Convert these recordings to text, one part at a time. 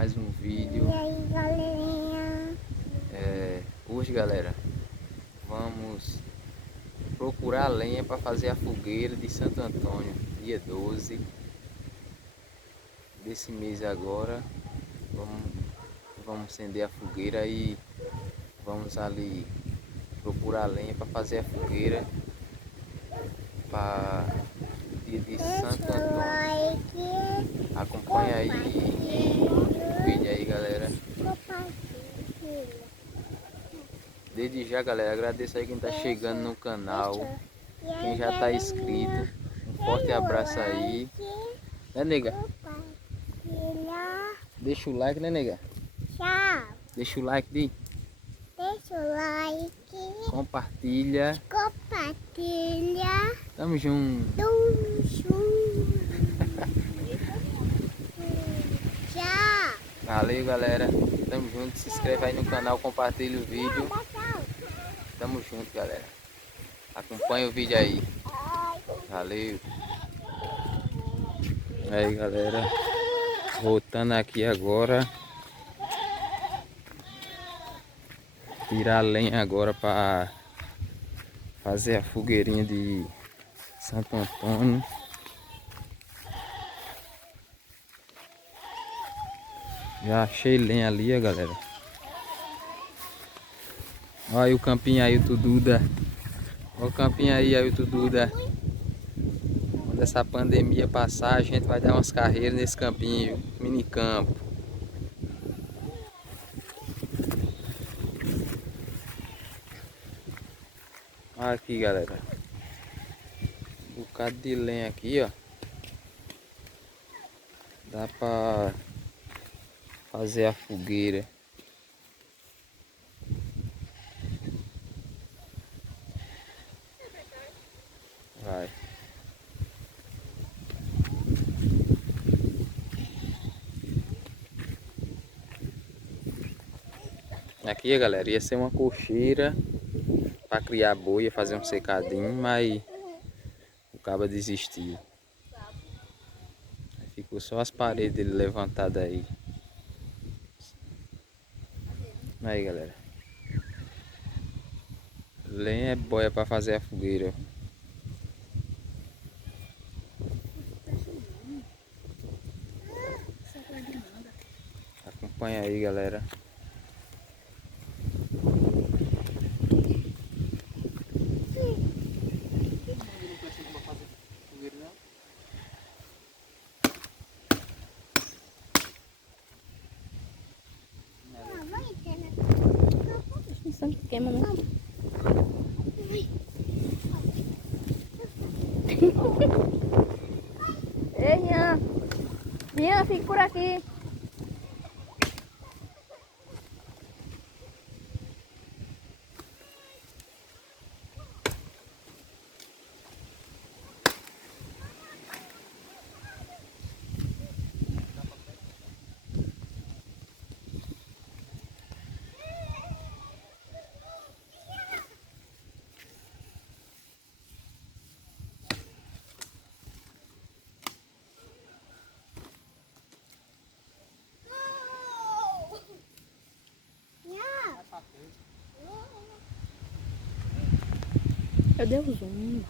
mais um vídeo. E aí, galerinha? Hoje, galera, vamos procurar lenha para fazer a fogueira de Santo Antônio, dia 12 desse mês agora. Vamos acender a fogueira e vamos ali procurar lenha para fazer a fogueira para dia de Santo Antônio. Like, Acompanha aí o vídeo aí, galera. compartilha. Desde já, galera, agradeço aí quem tá chegando no canal, quem já tá inscrito. Um forte abraço aí, né, nega? Compartilha. Deixa o like, né, nega? Tchau. Deixa o like, de Deixa o like. compartilha. Compartilha. Tamo junto. Tchau. Valeu, galera. Tamo junto. Se inscreve aí no canal, compartilha o vídeo. Tamo junto, galera. Acompanha o vídeo aí. Valeu. Aí, galera. Voltando aqui agora. Tirar a lenha agora para fazer a fogueirinha de Santo Antônio. Já achei lenha ali, ó, galera. Olha aí o campinho aí, o Tududa. Olha o campinho aí, o Tududa. Quando essa pandemia passar, a gente vai dar umas carreiras nesse campinho, mini campo. Olha aqui, galera. Um bocado de lenha aqui, ó. Dá pra fazer a fogueira. Vai. Aqui, galera, ia ser uma cocheira para criar boi, fazer um secadinho, mas o cabo desistiu. Ficou só as paredes dele levantadas aí. Aí, galera. Lenha é boia para fazer a fogueira. Acompanha aí, galera. Não queima, não. Ei, Rian. Rian, fique por aqui. Eu dei o zoom.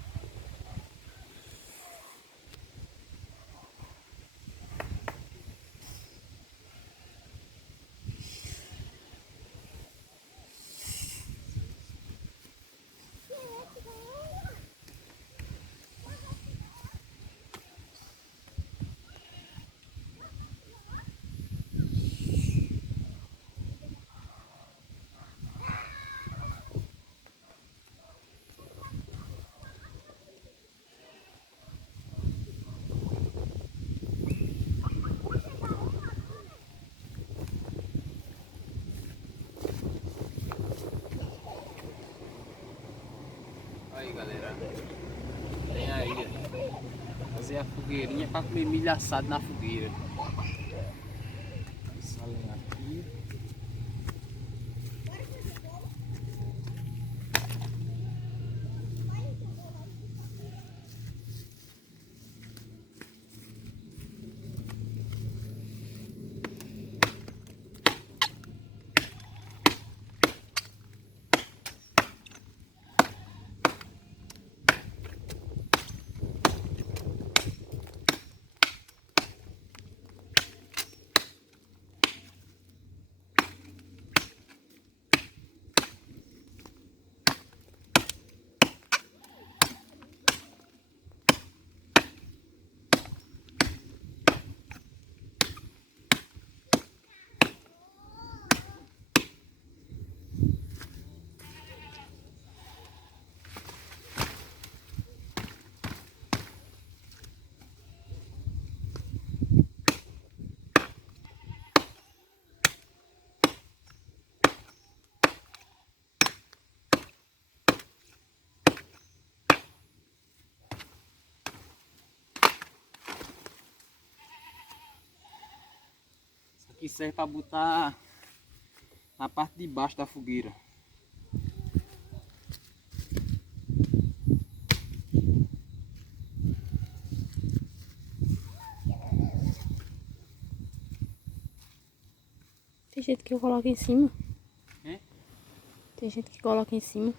Aí, galera. Tem aí, ó. Fazer a fogueirinha para comer milho assado na fogueira. Essa lenha aqui. aqui serve para botar na parte de baixo da fogueira. Tem gente que coloca em cima. É? Tem gente que coloca em cima.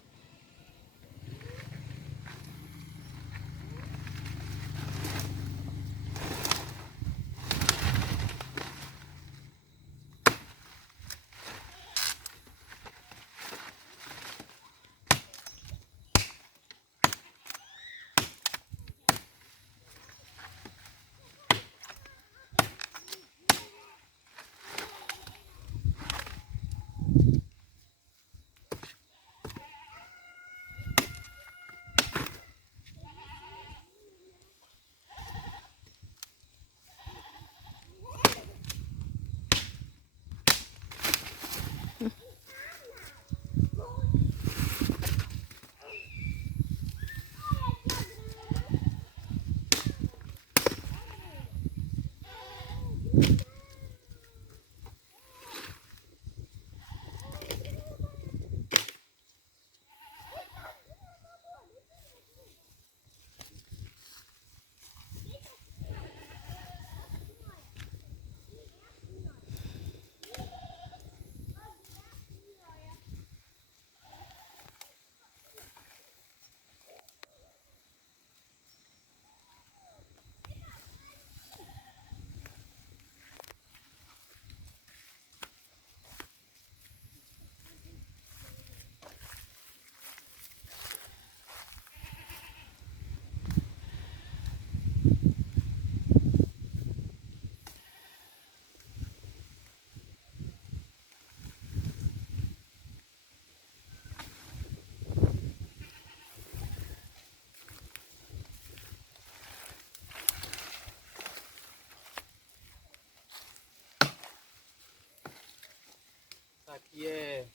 Aqui é...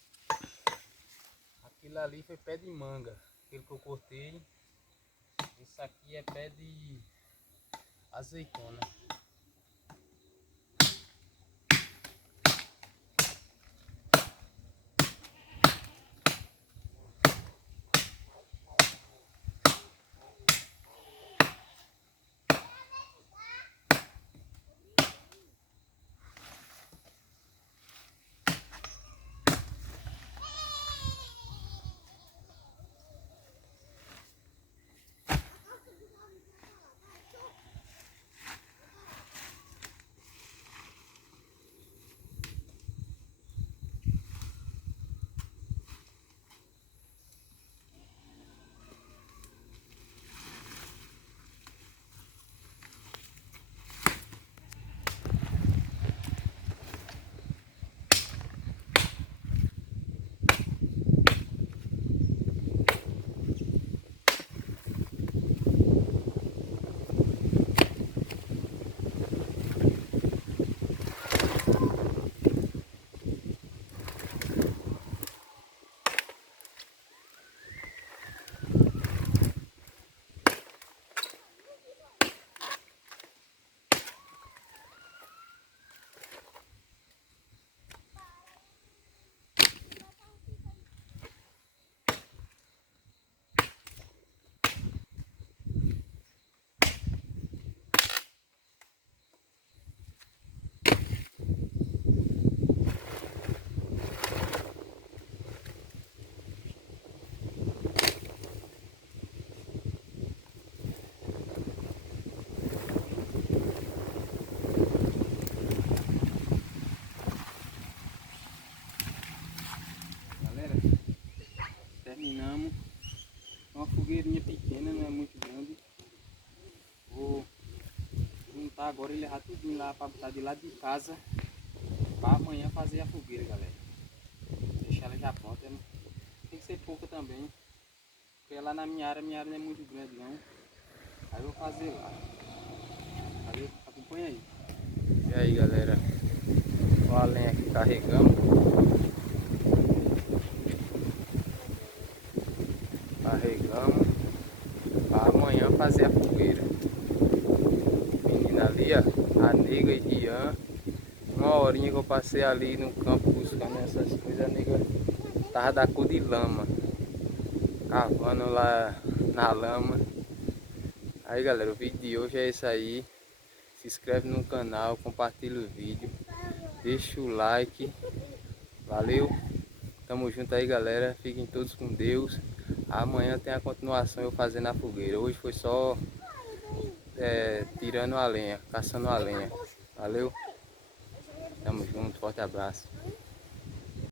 Aquilo ali foi pé de manga, aquele que eu cortei. Isso aqui é pé de azeitona. Terminamos. Uma fogueirinha pequena, não é muito grande. Vou juntar agora e levar tudo lá para botar de lado de casa para amanhã fazer a fogueira, galera. Deixar ela já pronta. Né? Tem que ser pouca também. Porque lá na minha área não é muito grande não. Aí eu vou fazer lá. Aí acompanha aí. E aí, galera. O além aqui carregamos. Carregamos para amanhã fazer a fogueira. Menina ali, ó, a Nega e Rian, um uma horinha que eu passei ali no campo buscando essas coisas, nega. Tava da cor de lama. Cavando lá na lama. Aí galera, o vídeo de hoje é esse aí. Se inscreve no canal, compartilha o vídeo. Deixa o like. Valeu. Tamo junto aí galera. Fiquem todos com Deus. Amanhã tem a continuação eu fazendo a fogueira. Hoje foi só tirando a lenha, caçando a lenha. Valeu. Tamo junto. Forte abraço.